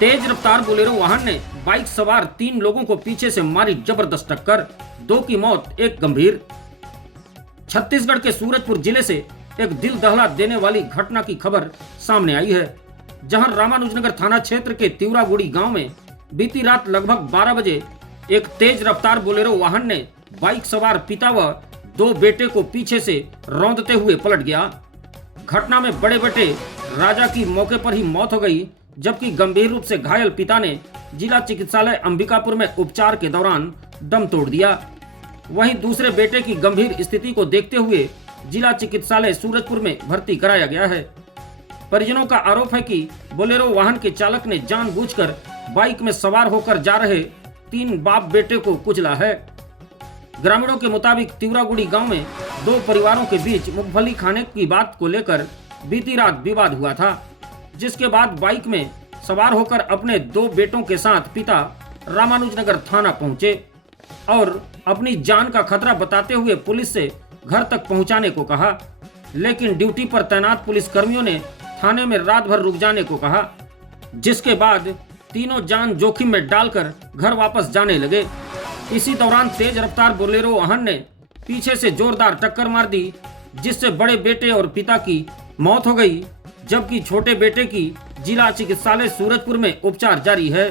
तेज रफ्तार बोलेरो वाहन ने बाइक सवार 3 लोगों को पीछे से मारी जबरदस्त टक्कर, 2 की मौत, 1 गंभीर। छत्तीसगढ़ के सूरजपुर जिले से एक दिल दहला देने वाली घटना की खबर सामने आई है, जहां रामानुजनगर थाना क्षेत्र के तिवरागुड़ी गांव में बीती रात लगभग 12 बजे एक तेज रफ्तार बोलेरो वाहन ने बाइक सवार पिता व 2 बेटे को पीछे से रौंदते हुए पलट गया। घटना में बड़े बेटे राजा की मौके पर ही मौत हो गई, जबकि गंभीर रूप से घायल पिता ने जिला चिकित्सालय अंबिकापुर में उपचार के दौरान दम तोड़ दिया। वहीं दूसरे बेटे की गंभीर स्थिति को देखते हुए जिला चिकित्सालय सूरजपुर में भर्ती कराया गया है। परिजनों का आरोप है कि बोलेरो वाहन के चालक ने जानबूझकर बाइक में सवार होकर जा रहे 3 बाप बेटे को कुचला है। ग्रामीणों के मुताबिक तिवरागुड़ी गांव में 2 परिवारों के बीच मूंगफली खाने की बात को लेकर बीती रात विवाद हुआ था, जिसके बाद बाइक में सवार होकर अपने 2 बेटों के साथ पिता रामानुजनगर थाना पहुंचे और अपनी जान का खतरा बताते हुए पुलिस से घर तक पहुंचाने को कहा, लेकिन ड्यूटी पर तैनात पुलिस कर्मियों ने थाने में रात भर रुक जाने को कहा, जिसके बाद तीनों जान जोखिम में डालकर घर वापस जाने लगे। इसी दौरान तेज रफ्तार बोलेरो वाहन ने पीछे से जोरदार टक्कर मार दी, जिससे बड़े बेटे और पिता की मौत हो गई, जबकि छोटे बेटे की जिला चिकित्सालय सूरजपुर में उपचार जारी है।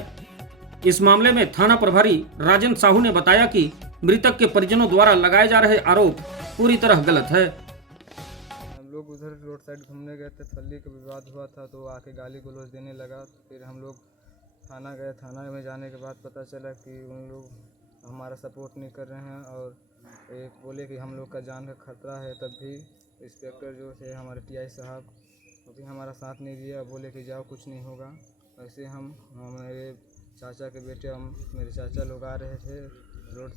इस मामले में थाना प्रभारी राजेंद्र साहू ने बताया कि मृतक के परिजनों द्वारा लगाए जा रहे आरोप पूरी तरह गलत है। हम लोग उधर रोड साइड घूमने गए थे, फल्ली का विवाद हुआ था तो आके गाली गलौज देने लगा। फिर हम लोग थाना गए। थाना में जाने के बाद पता चला कि उन लोग हमारा सपोर्ट नहीं कर रहे हैं और एक बोले कि हम लोग का जान का खतरा है। तब भी इंस्पेक्टर जो थे हमारे टीआई साहब वो भी हमारा साथ नहीं दिया, बोले कि जाओ कुछ नहीं होगा। ऐसे हम मेरे चाचा के बेटे मेरे चाचा लोग आ रहे थे रोड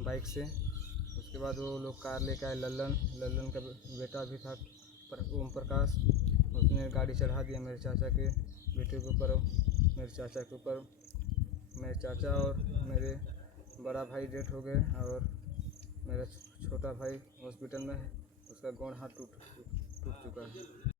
बाइक से। उसके बाद वो लोग कार लेकर आए। लल्लन का बेटा भी था ओम प्रकाश, उसने गाड़ी चढ़ा दिया मेरे चाचा के बेटे के ऊपर, मेरे चाचा के ऊपर। मेरे चाचा और मेरे बड़ा भाई डेथ हो गए और मेरा छोटा भाई हॉस्पिटल में है, उसका गोड़ हाथ टूट चुका है।